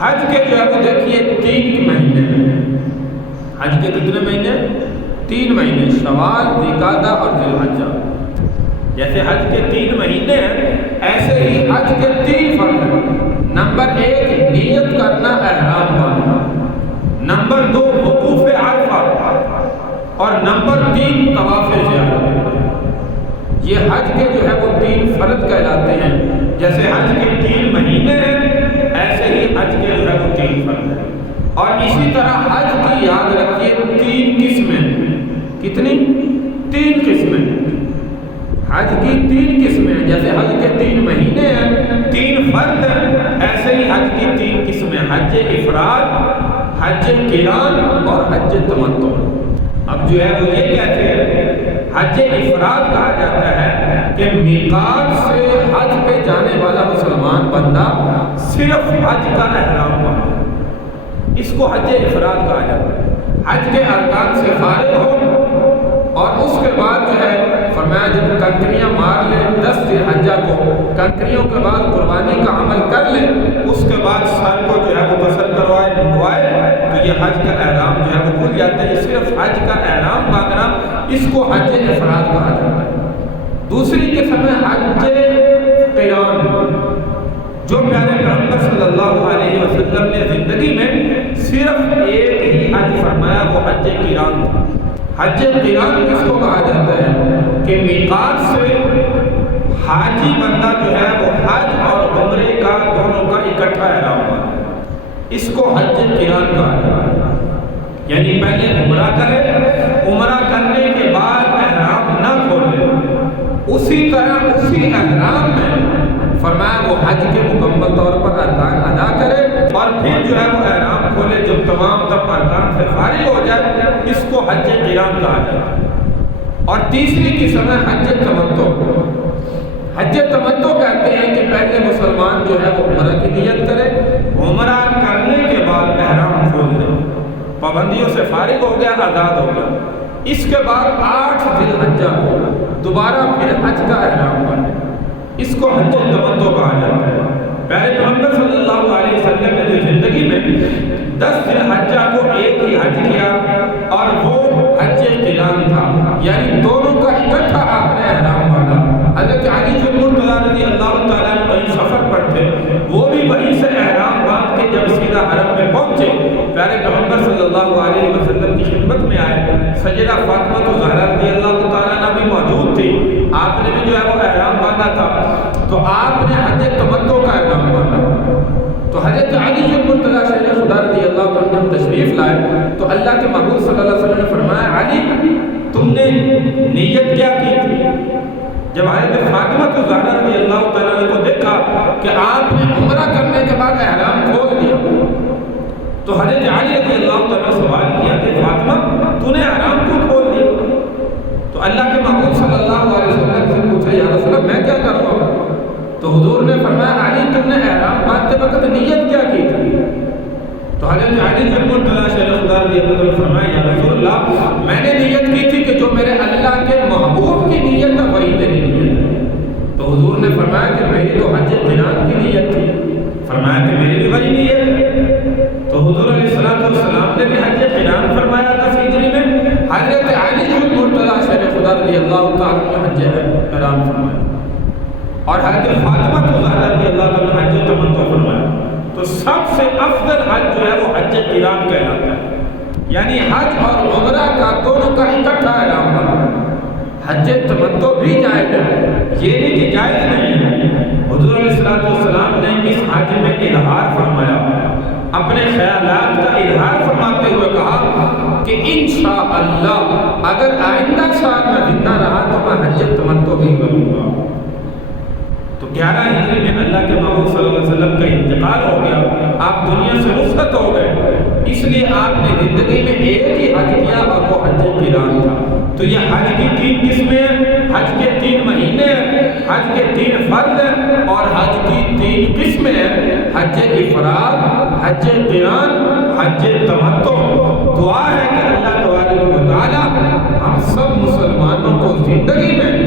حج کے جو ہے وہ دیکھیے 3 مہینے ہیں. حج کے کتنے مہینے؟ 3 مہینے، شوال، ذوالقعدہ اور ذوالحجہ. جیسے حج کے 3 مہینے ہیں ایسے ہی حج کے 3 فرض ہیں. نمبر 1 نیت کرنا، احرام باندھنا. نمبر 2 وقوف عرفہ، اور نمبر 3 طواف زیارت. یہ حج کے جو ہے وہ 3 فرض کہلاتے ہیں. جیسے حج کے 3 مہینے ہیں ایسے ہی حج کے جو ہے وہ 3 فرض ہیں. اور اسی طرح حج کی یاد رکھیے 3 قسمیں. کتنی؟ 3 قسمیں. حج کی 3 قسمیں ہیں. جیسے حج کے 3 مہینے ہیں، 3 فرض ہیں، ایسے ہی حج کی 3 قسمیں: حج افراد، حج قران اور حج تمتع. اب جو ہے وہ یہ کہتے ہیں حج افراد کہا جاتا ہے کہ میقات سے حج پہ جانے والا مسلمان بندہ صرف حج کا احرام باندھے، اس کو حج افراد کہا جاتا ہے. حج کے ارکان سے فارغ ہو اور اس کے بعد جو ہے فرمایا جب کنکریاں مار لے 10 ذی الحجہ کو، کنکریوں کے بعد قربانی کا عمل کر لے، اس کے بعد سر کو جو ہے وہ غسل کروائے، منڈوائے، تو یہ حج کا احرام جو ہے وہ کھل جاتا ہے. یہ صرف حج کا احرام باندھنا، اس کو حج افراد کہا جاتا ہے. دوسری قسم ہے حج قران، جو پیارے پیغمبر صلی اللہ علیہ وسلم نے زندگی میں صرف ایک ہی حج فرمایا، وہ حج قران تھا. حج قران کس کو کہا جاتا ہے کہ میقات سے حاجی بندہ جو ہے وہ حج اور عمرے کا دونوں کا اکٹھا احرام باندھے، اس کو حج قران کہا جاتا ہے. یعنی پہلے عمرہ کرے، عمرہ کرنے کے بعد احرام نہ کھولے، اسی طرح اسی احرام میں فرمایا وہ حج کے مکمل طور پر ارکان ادا کرے، اور پھر جو ہے وہ احرام کھولے جب تمام ارکان سے فارغ ہو جائے، اس کو حج قران کہا جاتا ہے. اور تیسری قسم ہے حج تمتع. حج تمتع کہتے ہیں کہ پہلے مسلمان جو ہے وہ عمرہ کی نیت کرے، عمرہ کرنے کے بعد احرام کھول دے، پابندیوں سے فارغ ہو گیا، آزاد ہو گیا. اس کے بعد 8 ذی الحجہ کو دوبارہ پھر حج کا احرام باندھے، اس کو حج تمتع کہا جاتا ہے. پیارے پیغمبر صلی اللہ علیہ وسلم نے زندگی میں 10 ذی الحجہ کو ایک ہی حج کیا، اور وہ حج قران تھا. یعنی دونوں کا اکٹھا آپ نے احرام باندھا. حضرت علی مرتضیٰ رضی اللہ تعالیٰ عنہ کہیں سفر پر تھے، وہ بھی وہیں سے احرام باندھ کے جب سیدھا حرم میں پہنچے، پیارے پیغمبر صلی اللہ علیہ وسلم کی خدمت میں آئے. سیدہ فاطمہ الزہرا رضی اللہ تعالیٰ عنہ بھی موجود تھی، آپ نے بھی جو ہے وہ احرام باندھا تھا. تو آپ نے حج تمتع کا احرام باندھا. تو حضرت علی مرتضیٰ شیخ خدا رضی اللہ عنہ جب تشریف لائے تو اللہ کے محبوب صلی اللہ علیہ وسلم نے فرمایا، علی تم نے نیت کیا کی تھی؟ جب حضرت فاطمہ الزہرا رضی اللہ تعالیٰ عنہ کو دیکھا کہ آپ نے عمرہ کرنے کے بعد احرام کھول دیا، تو حضرت علی رضی اللہ تعالیٰ نے سوال کیا کہ فاطمہ تو نے احرام کیوں کھول دیا؟ تو اللہ کے محبوب صلی اللہ علیہ وسلم سے پوچھا، یا رسول اللہ میں کیا کروں؟ تو حضور نے فرمایا، علی تم نے احرام باندھتے وقت نیت کیا کی تھی؟ تو حضرت علی مرتضیٰ شیخ خدا رضی اللہ عنہ نے فرمایا، یا رسول اللہ میں نے نیت کی تھی کہ جو میرے اللہ کے محبوب کی نیت ہے وہی میری نیت ہے. تو حضور نے فرمایا کہ میری تو حج قران کی نیت تھی. فرمایا کہ میری بھی وہی نیت ہے. تو حضور علیہ السلام نے بھی حج قران فرمایا تھا ہجری میں، حضرت علی مرتضیٰ شیخ خدا رضی اللہ تعالیٰ نے حج قران فرمایا، اور حضرت فاطمہ الزہرا رضی اللہ تعالیٰ نے حج تمتع فرمایا. تو سب سے افضل حج جو ہے وہ حج قران کہلاتا ہے. یعنی حج اور عمرہ کا دونوں کا اکٹھا احرام باندھنا. حج تمتع بھی جائز ہے، یہ نہیں کہ جائز نہیں ہے. حضور علیہ السلام نے اس حج میں اظہار فرمایا، اپنے خیالات کا اظہار فرماتے ہوئے کہا کہ انشاءاللہ اگر آئندہ سال میں زندہ رہا تو میں حج تمتع بھی کروں گا. تو 11 ہجری میں اللہ کے محبوب صلی اللہ علیہ وسلم کا انتقال ہو گیا، آپ دنیا سے رخصت ہو گئے، اس لیے آپ نے زندگی میں ایک ہی حج کیا اور وہ حج قران تھا. تو یہ حج کی 3 قسمیں ہیں، حج کے 3 مہینے ہیں، حج کے 3 فرض ہیں، اور حج کی 3 قسمیں ہیں: حج افراد، حج قران، حج تمتع. دعا ہے کہ اللہ تبارک و تعالی ہم سب مسلمانوں کو زندگی میں